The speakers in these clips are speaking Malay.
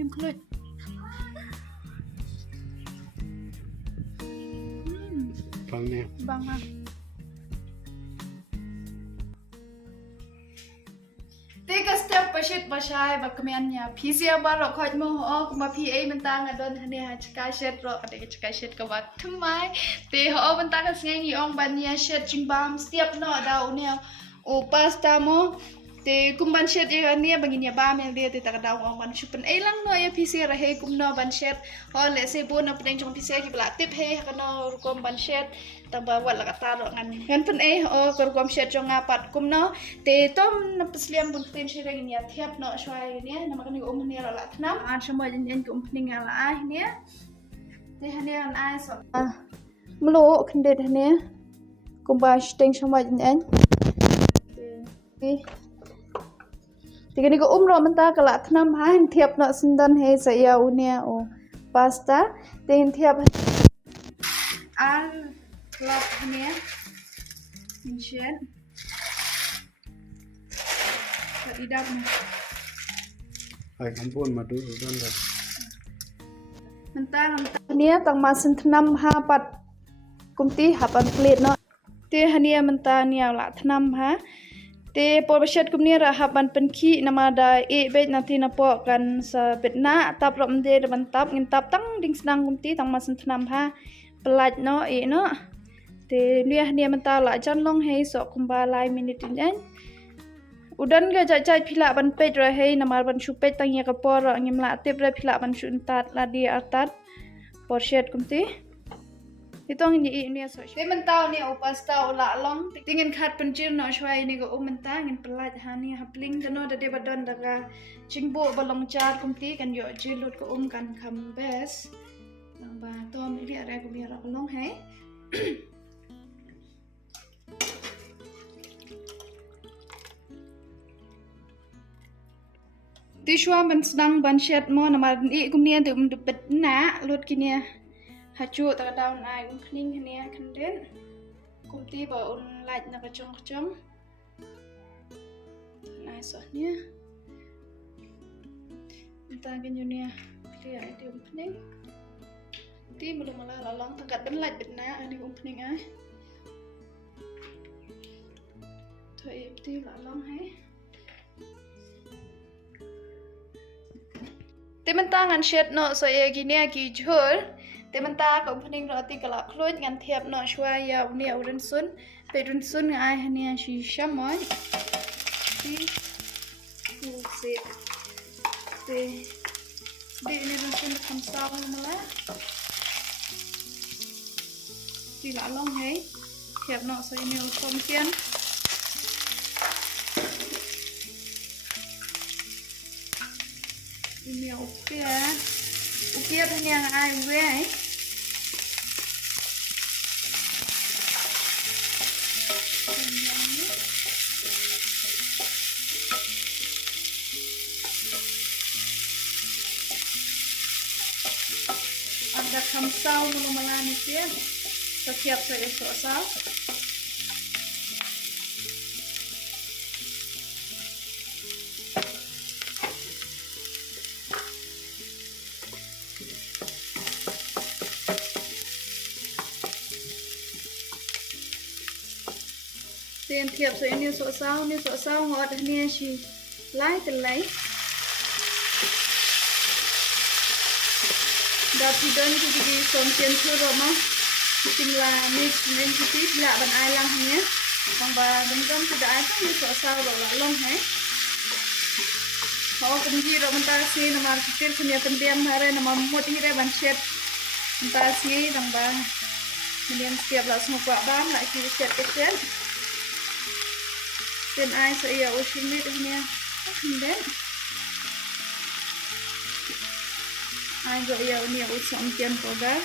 Lim kulit. Bang ni. Bang ah. Tiga step pasit pasai bakamiannya. Pisia barok kau mau oh kuma PA mentang adon hanya cekai set ro ada cekai set kawat temai. Te ho mentang sengi ong banya set cimbam setiap no ada unia. O pasta mo. Te kumban set ya ni baginya bam yang dia te tak ada ong ban supen lang no ya pisia rahe kum no ban set. Ho le se bon no pedeng jong pisia ki bla tip he kano kum ban set. Tambah wat la kata ro ngan pen o kum set jong apat kum no. Te tom na pesliam bun tin shireng ni tiap no shwai ni na makani ni la tnam an semua jen ni ngala ai ni te hani an ai so mlo kende ni kumba steng semua jen te Tiga ni ko ro menta kala tnam ha tiap no sendan he saya unia o pasta te tiap al klap ni Insyen Idap ni. Hai ampun madu don dah. Mentang ni tang masin thnam ha pat kumti hapan plate no. Te hania mentang ni la thnam ha. Te por beset kumni ra hapan penki nama da bet nanti na po kan sa betna tap ro mde ban tap ngin tap tang ding senang kumti tang masin thnam ha. Pelat no no. Te ni mentang la jan long hei so kumba lai minute ni. Udan ga jajai pila ban pej ra hei namar ban supej tang ya kapor ngim la tip ra pila ban suntat la di atat por shet kumti itong ni ni so te mentau ni upasta ula long tingin khat penjir no shwai ni go umenta ngin pelat hani hapling dano da de badon daga chingbo balong char kumti kan yo jilut ko kan kham bes nang ba tom ni ara ko mi ra long hei Tishwa ban sedang ban shet mo namar ni kumnia tu bet na lut kinia hacu tak daun ai kning hania kenden kumti ba un laj na kacong na so nia entah kan junia clear ai tu kning ti belum malah lalong tangkat ben laj bet na ani kning ai thôi ti lalong hai Tementang an shed no so e gini ki jhur tementa ko pning roti kala khloit ngan thiap no shwa ya uni urun sun pedun sun ngai hania shi shamoy ti se te de ni run sun kham saw mala ti la long hai thiap no so ni kom kian ini ukia hanya ai we ada kamsau mulai ya setiap saya sosal Tiền thiệp rồi anh sổ sao ngọt anh chỉ lấy từ lấy đợt thì đơn thì đi sống tiền thưa rồi mà chính là mix nên chỉ tiếp lại bằng ai lăng nhé còn bà bên trong thì đã có như sổ sao rồi lại lông hết họ cũng gì rồi mình ta xí nó mà tiếp thì nhiều tiền hay là mà một tí đây bằng chết mình ta xí bằng bà mình đem tiếp là xong quả bán lại khi chết cái chết Then I say ya washing it in here. And then I go ya ni ut some tian powder.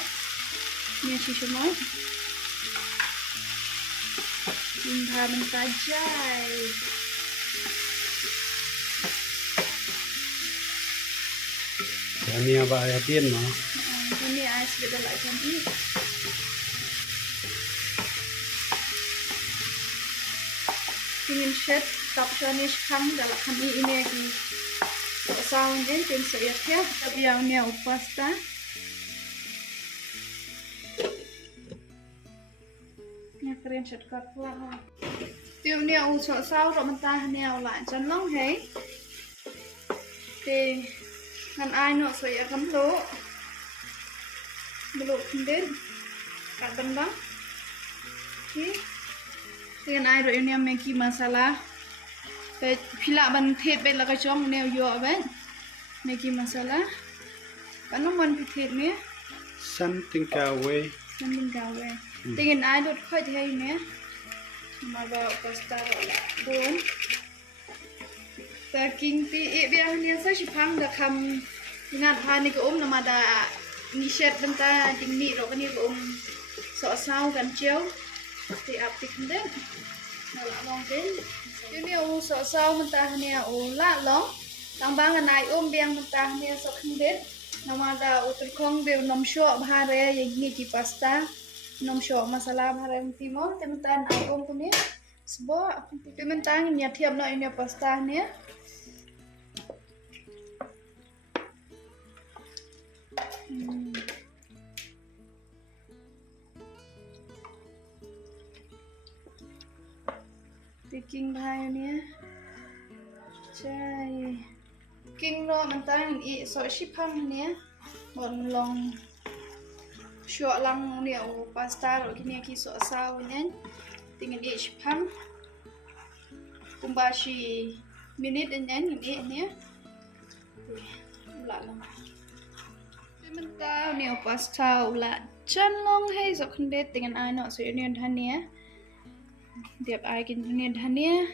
Ni si semua. Bintang mentajai. Ini apa ayat tiên mà. Ini ais beda lagi nanti. Ingin set tapi soalnya sekarang dalam kami ini lagi saus ini pun siap ya. Tapi yang ni pasta. Ni keren cepat pula. Tiap ni saus rồi mentah ni lại chân long hay. Thì ngăn ai nọ siap cắm lỗ. Belum kendin. Tak benda. Okay. Dengan air ini yang Maggi masala. Pila ban thep bet la ka chong ne yo ban. Maggi masala. Kan mon thep ne. Something away. Something gawe. Dengan air dot khoi thai ne. Ma ba pasta bon. Ta king pi e bia ni sa chi phang da kham ngat ha ni ko na ma da ni shet benta ding ni ro ka ni ko so sao gan chiếu thì áp thì không đến là long đến cái điều sợ sao mình ta nè lạ lắm đang bán cái này ôm bèn mình ta nè sợ không đến nào mà đã tụi con đều nằm sọ ba re như chỉ pasta nằm sọ masala ba re thì món thì mình ta này ôm cái nè sbo thì mình ta nhà thiệp lại nhà pasta nè King bhai ni chai king ro man tang i so shipang ni bon long sho lang ni o pasta ro kini ki so sao nen tingin i shipang kumbashi minute nen ni la lang man ta ni o pasta la chan long hay so khande tingin ai no so ni than ni điệp ai kinh nên thanh nia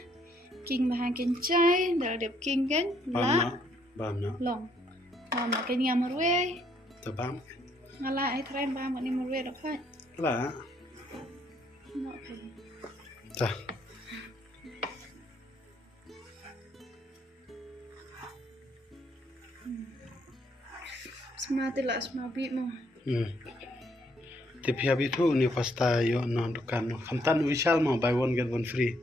kinh mà hàng kinh chay đỡ điệp kinh cái lá bám nó lòng mà cái nhà mà ruê tờ bám mà lại thay ba mà đi mà ruê được hết là chà smart là smart beat mà thì phía bị thu ni pasta yo non dukan khamtan vishal ma buy one get one free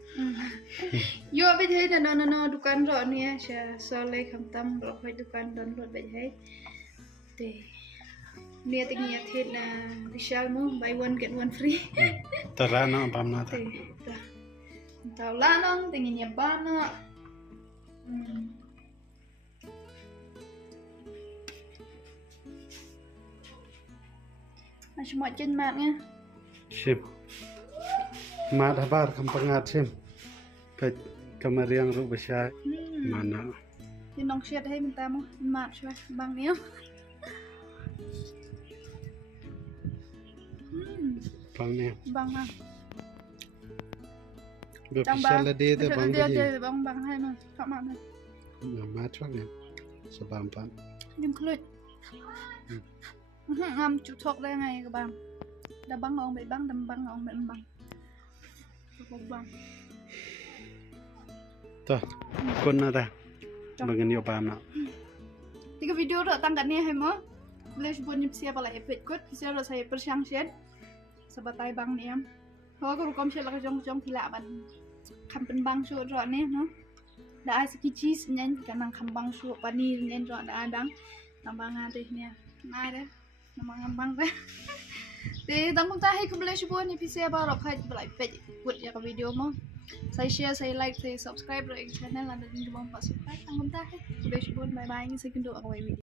yo be thế là nó dukan rồi nè so lấy khamtam rồi phải dukan don rồi be thế thì nè tình nhà thế là vishal ma buy one get one free tara no bam na ta tao la non tình nhà ba nó Macam macam mat nya. Sim. Mat habar kam pangat sim. Pe kamariang ru besar. Mana. Thì nong siết hay mình ta mo mat chua bang niam. Bang ni. Bang ha. Be pisal la de bang de bang hay mà. Thọ mat mà. Mat chua ni. Sabam pan. Nhưng khlut. Ngâm chút thuốc đây ngay các bạn đã băng ông bị băng đâm băng ông bị băng một băng to con na ta bagian yo paham nak thì cái video đó tăng cảnh này hay mà boleh sebut nyep siapa lah epic good saya udah saya persangsian sebatai bang ni am kalau aku kom share lah jong pila ban kham pen bang su ro ni no đã ai ski cheese nyen kanang kham bang su paneer nyen ro đã dang tambang ade ni ai đấy Namang bang deh. Thì tang chúng ta hay không boleh sebut ni PC apa rồi khai lại page buat ya cái video mo. Saya share, saya like, saya subscribe rồi channel là đừng quên bấm subscribe tang chúng ta hay. Boleh sebut bye bye ni saya kendo aku video.